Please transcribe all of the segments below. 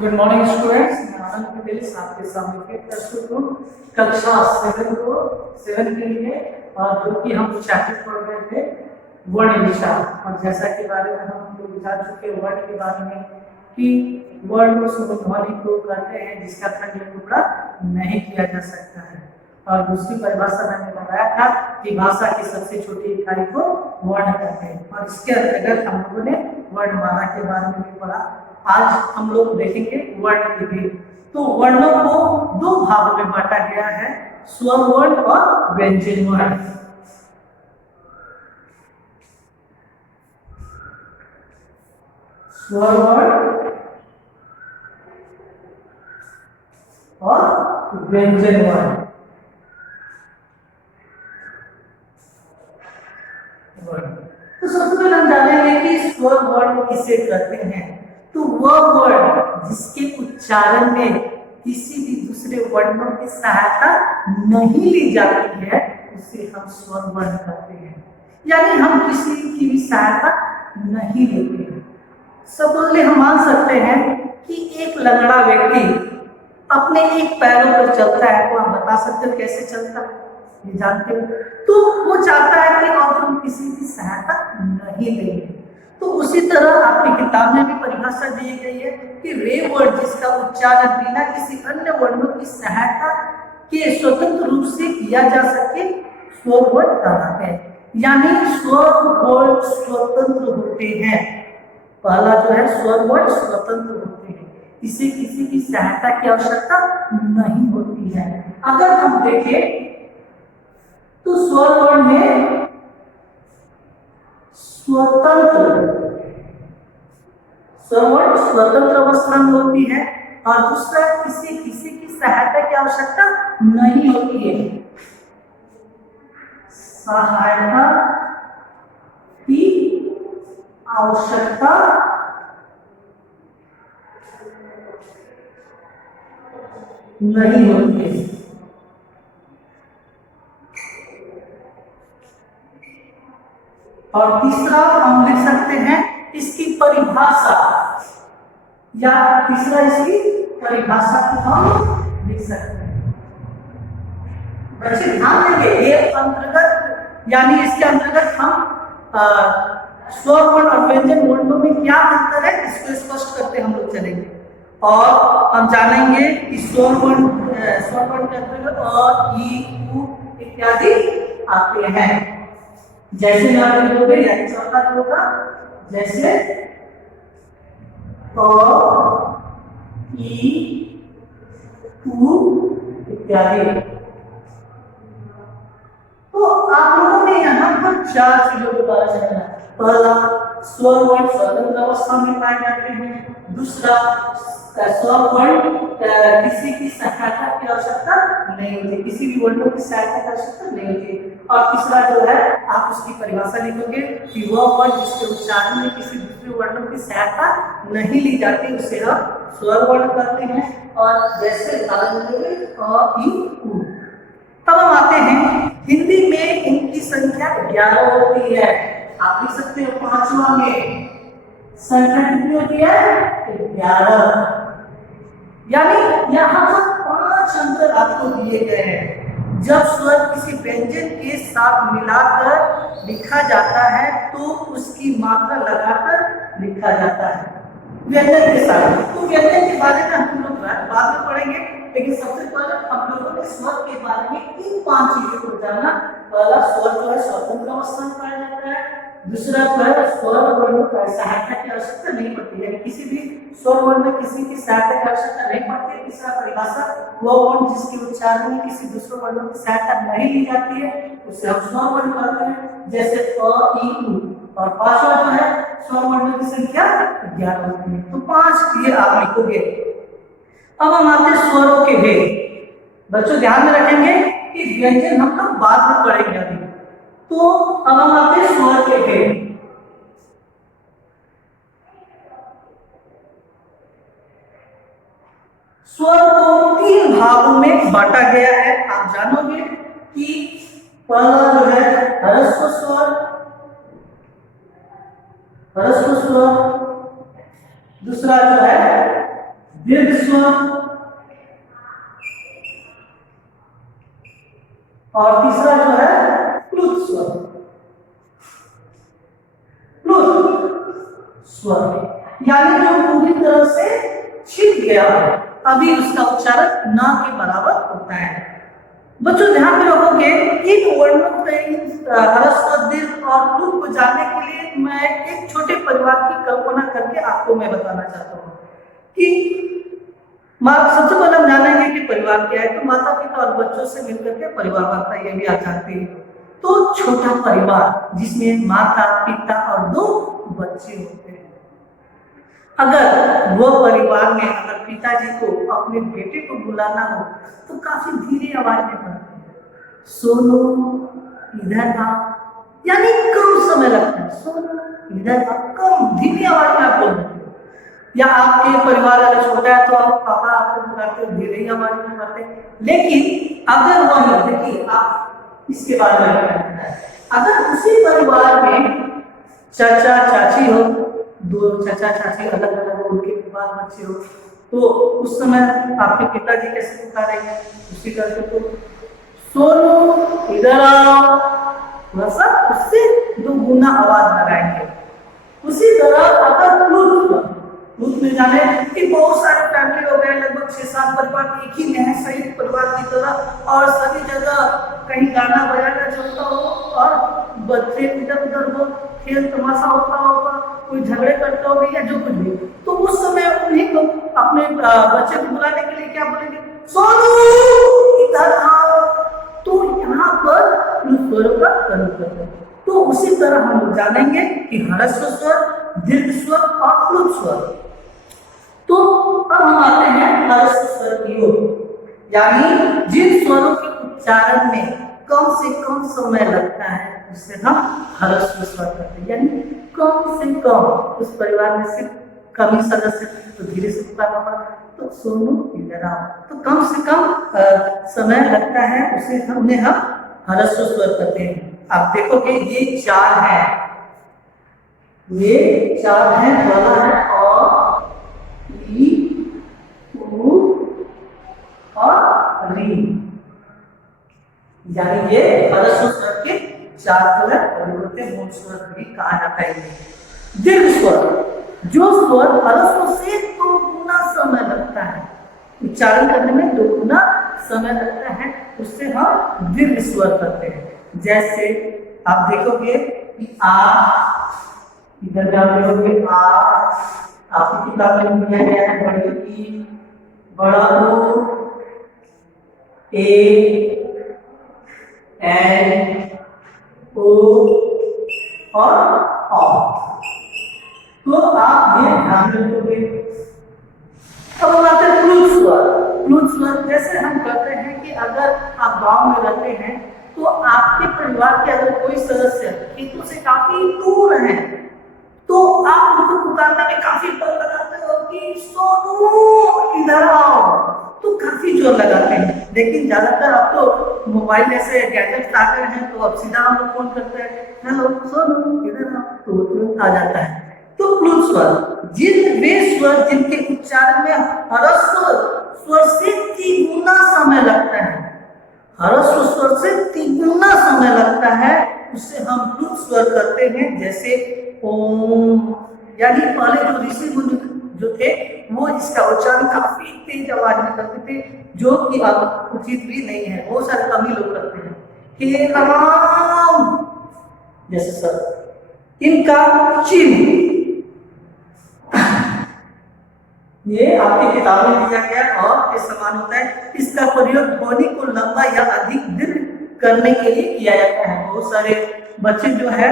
Good morning students, मैं आनंद पटेल आपके सामने फिर प्रस्तुत हूँ कक्षा 7 के लिए। और जो कि हम चैप्टर पढ़ रहे थे वर्ण विचार। और जैसा के बारे में हम लोग जान चुके वर्ण के बारे में कि वर्ण उस ध्वनि को कहते हैं जिसका खंड या टुकड़ा नहीं किया जा सकता है। और दूसरी परिभाषा मैंने बताया था कि भाषा की सबसे छोटी इकाई को वर्ण कहते हैं। और इसके अंतर्गत हम लोगों ने वर्णमाला के बारे में भी पढ़ा। आज हम लोग देखेंगे वर्ण के भेद। तो वर्णों को दो भागों में बांटा गया है, स्वर वर्ण और व्यंजन वर्ण। स्वर वर्ण और व्यंजन वर्ण। तो सबसे पहले हम जानेंगे कि स्वर वर्ण किसे कहते हैं। तो वह वर्ण जिसके उच्चारण में किसी भी दूसरे वर्णों की सहायता नहीं ली जाती है उसे हम स्वर वर्ण कहते हैं। यानी हम किसी की भी सहायता नहीं लेते हैं। सबसे हम मान सकते हैं कि एक लंगड़ा व्यक्ति अपने एक पैरों पर चलता है। तो आप बता सकते हो कैसे चलता है, ये जानते हो। तो वो चाहता है कि अब हम किसी की सहायता नहीं लेंगे। तो उसी तरह आपकी किताब में भी परिभाषा दी गई है कि रे वर्ड जिसका उच्चारण बिना किसी अन्य वर्णों की सहायता के स्वतंत्र रूप से किया जा सके स्वर वर्ड कहलाते हैं। यानी स्वर वर्ड स्वतंत्र होते हैं। पहला जो है स्वर वर्ड स्वतंत्र होते हैं, इसे किसी की सहायता की आवश्यकता नहीं होती है। अगर हम देखें तो स्वर वर्ण में स्वतंत्र अवस्था में होती है और दूसरा किसी की सहायता की आवश्यकता नहीं होती है। सहायता की आवश्यकता नहीं होती है। और तीसरा हम लिख सकते हैं इसकी परिभाषा, या तीसरा इसकी परिभाषा को हम लिख सकते हैं। बच्चे ध्यान देंगे, ये अंतर्गत यानी इसके अंतर्गत हम स्वर वर्ण और व्यंजन वर्णों में क्या अंतर है इसको स्पष्ट करते हम लोग चलेंगे। और हम जानेंगे कि स्वर वर्ण के अंतर्गत अ, ई, उ इत्यादि आते हैं। जैसे यहाँ पे लोगे यानी चौथा होगा, जैसे अ, ई, उ इत्यादि। तो आप लोगों ने यहाँ पर 4 चीजों के बारे में जाना। पहला, स्वर वर्ण स्वतंत्र अवस्था में पाए जाते हैं। दूसरा, स्वर वर्ण किसी की सहायता की आवश्यकता नहीं होती, किसी भी वर्णों की सहायता की आवश्यकता नहीं होती। और तीसरा जो है आप उसकी परिभाषा लिखोगे कि वह वर्ण जिसके उच्चारण में किसी दूसरे वर्णों की सहायता नहीं ली जाती उसे हम स्वर वर्ण कहते हैं। और जैसे अ, ई, उ। तब हम आते हैं हिंदी में इनकी संख्या 11 होती है। आप लिख सकते हो पांचवा में संख्या कितनी होती है? 11। यानी यहाँ पर 5 अंतर आपको दिए गए हैं। जब स्वर किसी व्यंजन के साथ मिलाकर लिखा जाता है तो उसकी मात्रा लगाकर लिखा जाता है व्यंजन के साथ। तो व्यंजन के बारे में हम लोग बाद में पढ़ेंगे, लेकिन सबसे पहले हम लोगों ने स्वर के बारे में इन 5 चीजों को जाना। पहला, स्वर जो है स्वतंत्र अवस्था में पाया जाता है। दूसरा जो है स्वर वर्ण की सहायता की आवश्यकता नहीं पड़ती है, किसी भी स्वर वर्ण में किसी की सहायता की आवश्यकता नहीं पड़ती है। तीसरा परिभाषा, वह वर्ण जिसके उच्चारण में किसी दूसरे वर्ण की सहायता नहीं ली जाती है उसे हम स्वर वर्ण कहते हैं, जैसे अ, ई, उ। और पांचवा जो है स्वर वर्णों की संख्या 11 होती है। तो 5 ये आप लिखोगे। अब हम आते हैं स्वरों के भेद। बच्चों ध्यान में रखेंगे कि व्यंजन हम लोग बाद में पढ़ेंगे अभी। तो अब हम आते हैं स्वर के भेद। स्वर को 3 भागों में बांटा गया है। आप जानोगे कि पहला जो है ह्रस्व स्वर, ह्रस्व स्वर, दूसरा जो है दीर्घ स्वर और तीसरा जो है प्लुत स्वर। प्लुत स्वर यानी जो पूरी तरह से छिप गया अभी उसका उच्चारण न के बराबर होता है। बच्चों ध्यान में रखोगे इन वर्णों ह्रस्व दीर्घ और प्लुत को जानने के लिए मैं एक छोटे परिवार की कल्पना करके आपको मैं बताना चाहता हूँ कि सबसे पहले हम जानेंगे कि परिवार क्या है। तो माता पिता और बच्चों से मिलकर के परिवार बनता है, ये भी आप जानते हैं। तो छोटा परिवार जिसमें माता पिता और 2 बच्चे होते हैं। अगर वो परिवार में अगर पिताजी को अपने बेटे को बुलाना हो तो काफी धीरे आवाज में बोलते हैं, सोनू इधर आ, यानी कम समय लगता है, सोनू इधर आ, कम धीमी आवाज में आप बोलते हैं। या आपके परिवार अगर छोटा है तो आप पापा आपको बुलाते हैं, धीरे ही आवाज में करते हैं। लेकिन अगर वह देखिए आप इसके बारे में अगर उसी परिवार में चाचा चाची हो, 2 चाचा चाची अलग अलग हो, उनके बाल बच्चे हो, तो उस समय आपके पिताजी कैसे पुकारेंगे? उसी तरह से तो सोनू इधर आओ, थोड़ा सा उससे 2 गुना आवाज लगाएंगे। उसी तरह अगर प्लुत में जाने कि बहुत सारे फैमिली हो गए, लगभग 6-7 परिवार एक ही में है, संयुक्त परिवार की तरह, और सभी जगह कहीं गाना बजाना चलता हो और बच्चे इधर उधर हो, खेल तमाशा होता होगा, कोई झगड़े करते होंगे या जो कुछ भी, तो उस समय उन्हीं को अपने बच्चे को बुलाने के लिए क्या बोलेंगे? सोनू इधर आओ। तो यहाँ पर स्वरों का प्रयोग करते हैं। तो उसी तरह हम लोग जानेंगे कि ह्रस्व स्वर, दीर्घ स्वर और प्लुत स्वर। तो अब हम आते हैं ह्रस्व स्वर की ओर, यानी जिन स्वरों के उच्चारण में कम से कम समय लगता है उससे हम ह्रस्व स्वर करते हैं। यानी कम से कम, उस परिवार में सिर्फ कम ही सदस्य तो धीरे से पुकारना पड़ा, तो सोनू इधर आओ, तो कम से कम समय लगता है, उसे हम ह्रस्व स्वर करते हैं। आप देखोगे ये 4 है, ये 4 है, वाला है और ई उ और री, यानी ये ह्रस्व स्वर के 4 जो है परिवर्तित मूल स्वर भी कहा जाता है। दीर्घ स्वर, जो स्वर ह्रस्व से 2 गुना समय लगता है, उच्चारण करने में 2 गुना समय लगता है, उससे हम दीर्घ स्वर करते हैं। जैसे आप देखोगे कि आ, इधर आप देखोगे आ, आपकी किताब में दिया गया है बड़ी ई, बड़ा ओ, ए, एन, ओ और आ। तो आप ये ध्यान रखोगे। अब हम आते हैं प्लुत स्वर। प्लुत स्वर जैसे हम कहते हैं कि अगर आप गांव में रहते हैं तो आपके परिवार के अगर कोई सदस्य खेतों से काफी दूर है तो आप उनको पुकारने में काफी बल लगाते हो कि सोनू इधर आओ, तो काफी जोर लगाते हैं। लेकिन ज्यादातर अब तो मोबाइल ऐसे गैजेट्स आ गए हैं, तो अब सीधा हम लोग फोन करते हैं, हेलो सोनू इधर आओ, तो तुरंत आ जाता है। तो प्लुत स्वर वे स्वर जिनके उच्चारण में ह्रस्व स्वर से 3 गुना समय लगता है, ह्रस्व स्वर से 3 गुना समय लगता है, उससे हम प्लुत स्वर करते हैं। जैसे ओम, यानी पहले जो ऋषि मुनि जो थे वो इसका उच्चारण काफी तेज आवाज में करते थे, जो कि अब उचित भी नहीं है, बहुत सारे कम ही लोग करते हैं। हे राम जैसे सर, इनका चिन्ह ये आपकी किताब में दिया गया और इस समान होता है। इसका प्रयोग ध्वनि को लंबा या अधिक दीर्घ करने के लिए किया जाता है। बहुत सारे बच्चे जो है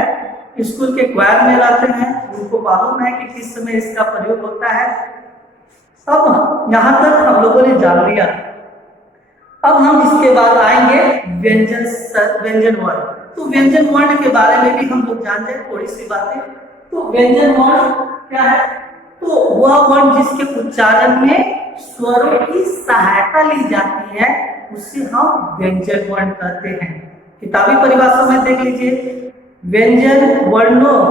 स्कूल के क्वायर में रहते हैं, उनको मालूम है कि किस समय इसका प्रयोग होता है। अब यहाँ तक हम लोगों ने जान लिया। अब हम इसके बाद आएंगे व्यंजन वर्ण। तो व्यंजन वर्ण के बारे में भी हम लोग जान जाए थोड़ी सी बातें। तो व्यंजन वर्ण क्या है? तो वह वर्ण जिसके उच्चारण में स्वरों की सहायता ली जाती है उसे हम व्यंजन वर्ण कहते हैं। किताबी परिभाषा में देख लीजिए, व्यंजन वर्णों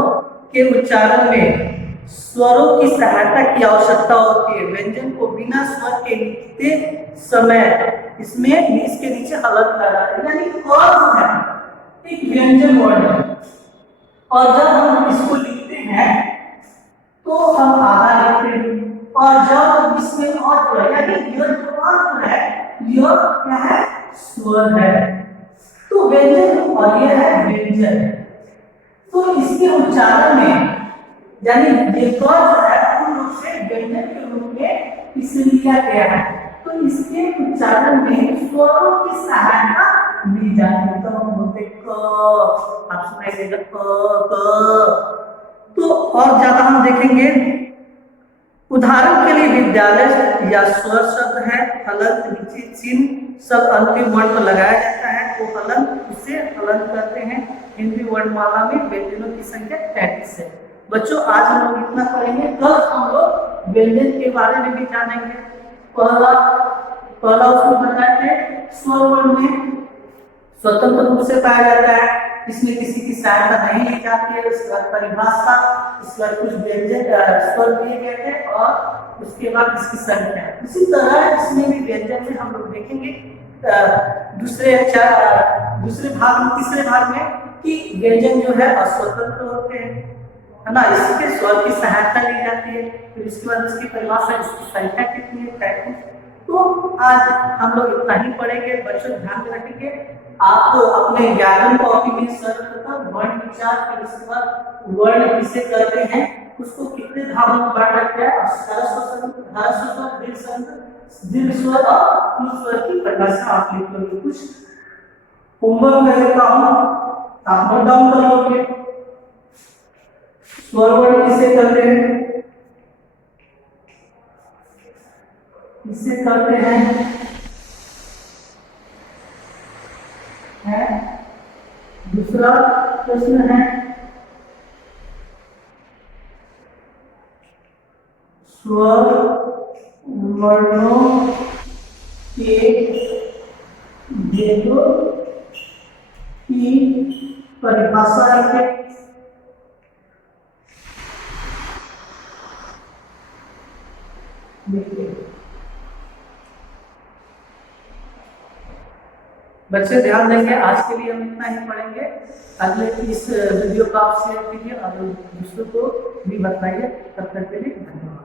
के उच्चारण में स्वरों की सहायता की आवश्यकता होती है। व्यंजन को बिना स्वर के लिखते समय इसमें इसके नीचे हलक लगा है, यानी क जो है एक व्यंजन वर्ण है, और जब हम इसको लिखते हैं तो हम आधा लिखते हैं, और जब इसमें और यानी यह जो है यह क्या है, स्वर है। तो व्यंजन और यह है व्यंजन। तो इसके उच्चारण में यानी ये जो है पूर्ण रूप से व्यंजन के रूप में इसे लिया गया है, तो इसके उच्चारण में स्वरों की सहायता ली जाती है। तो हम बोलते क, आप सुनाइएगा क। तो और ज्यादा हम देखेंगे, उदाहरण के लिए विद्यालय या स्वर शब्द है, हलंत नीचे चिन्ह सब अंतिम वर्ण पर लगाया जाता है, तो हलंत उसे हलंत करते हैं। हिंदी वर्णमाला में व्यंजनों की संख्या 33 है। बच्चों आज हम लोग इतना पढ़ेंगे, कल हम लोग व्यंजन के बारे में भी जानेंगे। पहला उसमें बताया है स्वर वर्ण में स्वतंत्र रूप से पाया जाता है, इसमें किसी की सहायता नहीं ली जाती है। उसके बाद परिभाषा, इसके बाद कुछ व्यंजन स्वर दिए गए थे और उसके बाद इसकी संख्या। इसी तरह इसमें भी व्यंजन में हम लोग देखेंगे दूसरे भाग में, तीसरे भाग में कि व्यंजन जो है अस्वतंत्र होते हैं, है ना, इसके स्वर की सहायता ली जाती है। फिर इसके बाद इसकी परिभाषा, इसकी संख्या कितनी है 33। तो आज हम लोग इतना ही पढ़ेंगे। बच्चों ध्यान में रखेंगे, आप अपने व्याकरण कॉपी में सर्वप्रथम वर्ण विचार, फिर उसके बाद वर्ण किसे कहते हैं, उसको कितने भागों में बांटा गया है, दीर्घ स्वर और पूर्ण स्वर की परिभाषा आप लिख लोगे। कुछ होमवर्क मैं देता हूँ, आप नोट डाउन कर लोगे। स्वर वर्ण किसे कहते हैं, किसे कहते हैं, है दूसरा प्रश्न है स्वर वर्णों के भेदों की परिभाषा है। बच्चे ध्यान देंगे, आज के लिए हम इतना ही पढ़ेंगे। अगले इस वीडियो को आप शेयर कीजिए और दूसरों को भी बताइए। तब तक के लिए धन्यवाद।